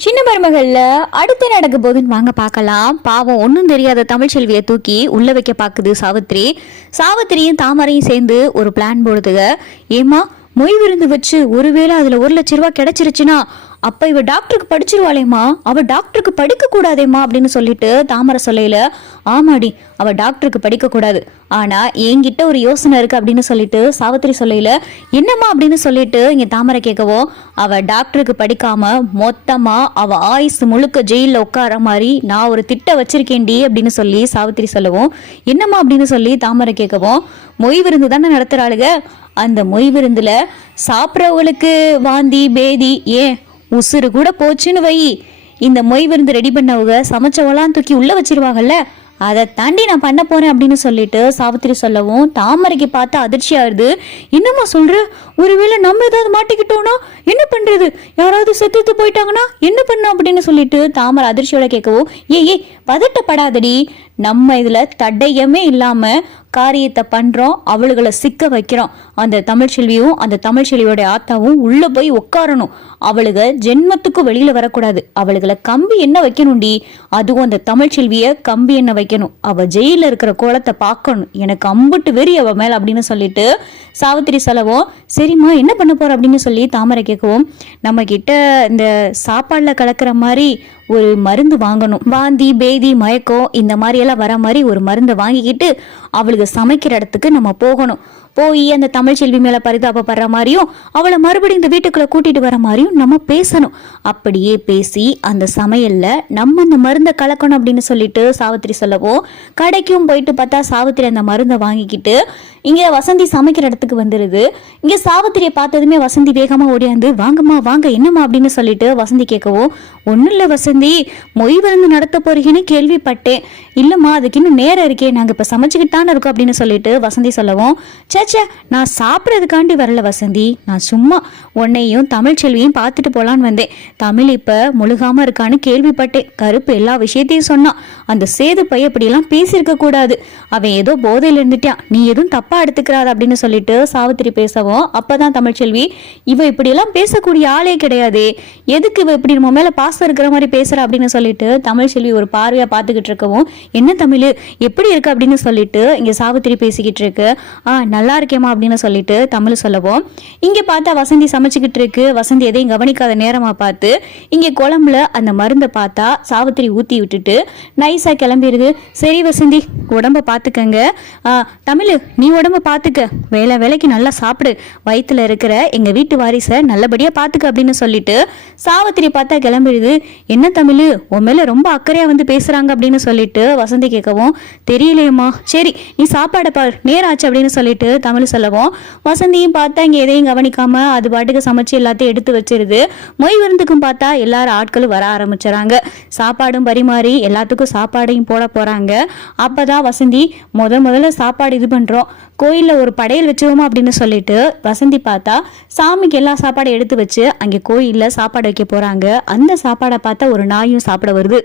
சின்ன மருமகள்ல அடுத்து நடக்க போதுன்னு வாங்க பார்க்கலாம். பாவம் ஒன்றும் தெரியாத தமிழ்ச்செல்வியை தூக்கி உள்ள வைக்க பார்க்குது சாவித்திரியும் தாமரையும் சேர்ந்து ஒரு பிளான் போடுதுக. ஏமா மொய் விருந்து வச்சு ஒருவேளை அதுல 1,00,000 ரூபாய் கிடைச்சிருச்சுன்னா அப்ப இவ டாக்டருக்கு படிச்சிருவாளேம்மா, அவ டாக்டருக்கு படிக்க கூடாதேம்மா அப்படின்னு சொல்லிட்டு தாமரை சொல்லையில, ஆமாடி அவ டாக்டருக்கு படிக்க கூடாது, ஆனா என்கிட்ட ஒரு யோசனை இருக்கு அப்படின்னு சொல்லிட்டு சாவித்திரி சொல்லையில, என்னம்மா அப்படின்னு சொல்லிட்டு இங்க தாமரை கேட்கவும், அவ டாக்டருக்கு படிக்காம மொத்தமா அவ ஆயுசு முழுக்க ஜெயில உட்கார மாதிரி நான் ஒரு திட்டம் வச்சிருக்கேன்டி அப்படின்னு சொல்லி சாவித்திரி சொல்லவும், என்னம்மா அப்படின்னு சொல்லி தாமரை கேட்கவும், மொய் விருந்து தானே நடத்துறாளுங்க, அந்த மொய் விருந்துல சாப்பிட்றவங்களுக்கு வாந்தி பேதி ஏன் உசுறு கூட போச்சுன்னு வை, இந்த மொய் விருந்து ரெடி பண்ணவங்க சமைச்சவெல்லாம் தூக்கி உள்ள வச்சிருவாங்கல்ல, அதை தாண்டி நான் பண்ண போறேன் அப்படின்னு சொல்லிட்டு சாவித்திரி சொல்லவும் தாமரைக்கு பார்த்து அதிர்ச்சியாயிருது. என்னம்மா சொல்ற, ஒருவேளை நம்ம ஏதாவது மாட்டிக்கிட்டோம்னா என்ன பண்றது, யாராவது செத்துட்டு போயிட்டாங்கன்னா என்ன பண்ணும் அப்படின்னு சொல்லிட்டு தாமரை அதிர்ச்சியோட கேட்கவும், ஏய் பதட்டப்படாதடி, நம்ம இதுல தடயமே இல்லாம காரியத்தை பண்றோம், அவளுகளை சிக்க வைக்கிறோம், அந்த தமிழ்ச்செல்வியும் அந்த தமிழ்ச்செல்வியோட ஆத்தாவும் உள்ள போய் உட்காரணும், அவளுக ஜென்மத்துக்கு வெளியில வரக்கூடாது, அவளுகளை கம்பி என்ன வைக்கணும்டி, அதுவும் அந்த தமிழ்ச்செல்விய கம்பி என்ன வைக்கணும், அவ ஜெயில இருக்கிற கோலத்தை பார்க்கணும், எனக்கு அம்புட்டு வெறி அவ மேல அப்படின்னு சொல்லிட்டு சாவித்திரி சொல்லவும், சரிம்மா என்ன பண்ண போற அப்படின்னு சொல்லி தாமரை கேட்கவும், நம்ம கிட்ட இந்த சாப்பாடுல கலக்கிற மாதிரி ஒரு மருந்து வாங்கணும், வாந்தி பேதி மயக்கம் இந்த மாதிரி எல்லாம் வர மாதிரி ஒரு மருந்தை வாங்கிக்கிட்டு அவளுக்கு சமைக்கிற இடத்துக்கு நம்ம போகணும், போய் அந்த தமிழ்ச்செல்வி மேல பரிதாபப்படுற மாதிரியும் அவளை மறுபடியும் இந்த வீட்டுக்குள்ள கூட்டிட்டு வர மாதிரியும் நம்ம பேசணும், அப்படியே பேசி அந்த சமையல்ல நம்ம அந்த மருந்தை கலக்கணும் அப்படின்னு சொல்லிட்டு சாவித்திரி சொல்லவும், கடைக்கும் போயிட்டு பார்த்தா சாவித்திரி அந்த மருந்தை வாங்கிக்கிட்டு இங்க வசந்தி சமைக்கிற இடத்துக்கு வந்துருது. இங்க சாவித்திரியை பார்த்ததுமே வசந்தி வேகமா ஓடியாந்து, வாங்கம்மா வாங்க என்னம்மா அப்படின்னு சொல்லிட்டு வசந்தி கேட்கவும், ஒன்னும் இல்ல வசந்தி, மொய் விருந்து நடத்த போறீங்கன்னு கேள்விப்பட்டேன், இல்லம்மா அதுக்கு இன்னும் நேரம் இருக்கே, நாங்க இப்ப சமைச்சுக்கிட்டான்னு இருக்கோம் அப்படின்னு சொல்லிட்டு வசந்தி சொல்லவும், சேச்சே நான் சாப்பிட்றதுக்காண்டி வரல வசந்தி, நான் சும்மா உன்னையும் தமிழ்ச்செல்வியும் பார்த்துட்டு போலான்னு வந்தேன், தமிழ் இப்ப முழுகாம இருக்கான்னு கேள்விப்பட்டேன், கருப்பு எல்லா விஷயத்தையும் சொன்னான், அந்த சேது பைய இப்படியெல்லாம் பேசியிருக்க கூடாது, அவன் ஏதோ போதையில இருந்துட்டான், நீ எதுவும் தப்பா எடுத்துக்கிறாத அப்படின்னு சொல்லிட்டு சாவித்திரி பேசவும், அப்பதான் தமிழ்ச்செல்வி, இவ இப்படியெல்லாம் பேசக்கூடிய ஆளே கிடையாது, எதுக்கு இவ இப்படி நம்ம மேல பாசம் இருக்கிற மாதிரி பேசுற அப்படின்னு சொல்லிட்டு தமிழ்ச்செல்வி ஒரு பார்வையா பார்த்துக்கிட்டு இருக்கவும், என்ன தமிழ் எப்படி இருக்கு அப்படின்னு சொல்லிட்டு இங்க சாவித்திரி பேசிக்கிட்டு இருக்கு. நல்லா இருக்கேமா அப்படின்னு சொல்லிட்டு தமிழ் சொல்லவும், இங்க பார்த்தா வசந்தி சமைச்சுக்கிட்டு இருக்கு, வசந்தி எதையும் கவனிக்காத நேரமா பார்த்து இங்க குழம்புல அந்த மருந்தை பார்த்தா சாவித்திரி ஊத்தி விட்டுட்டு நைஸா கிளம்பிடுது. சரி வசந்தி உடம்ப பாத்துக்கங்க, தமிழ் நீ உடம்ப பாத்துக்க, வேலைக்கு நல்லா சாப்பிடு, வயிற்றுல இருக்கிற எங்க வீட்டு வாரிசை நல்லபடியா பாத்துக்க அப்படின்னு சொல்லிட்டு சாவித்திரி பார்த்தா கிளம்பிடுது. என்ன தமிழ் உன் மேல ரொம்ப அக்கறையா வந்து பேசுறாங்க அப்படின்னு சொல்லிட்டு வசந்தி கேட்கவும், தெரியலையம்மா, சரி நீ சாப்பாடை பாரு நேரம் ஆச்சு அப்படின்னு சொல்லிட்டு தமிழ் சொல்லவும், வசந்தியும் பார்த்தா இங்க எதையும் கவனிக்காம அது பாட்டுக்கு சமைச்சு எல்லாத்தையும் எடுத்து வச்சிருது. மொய் விருந்துக்கும் பார்த்தா எல்லாரும் ஆட்களும் வர ஆரம்பிச்சுறாங்க, சாப்பாடும் பரிமாறி எல்லாத்துக்கும் சாப்பாடையும் போட போறாங்க. அப்பதான் வசந்தி முதல்ல சாப்பாடு இது பண்றோம், கோயில்ல ஒரு படையல் வச்சுவோமா அப்படின்னு சொல்லிட்டு வசந்தி பார்த்தா சாமிக்கு எல்லா சாப்பாடும் எடுத்து வச்சு அங்கே கோயில்ல சாப்பாடு வைக்க போறாங்க. அந்த சாப்பாடை பார்த்தா ஒரு நாயும் சாப்பிட வருது.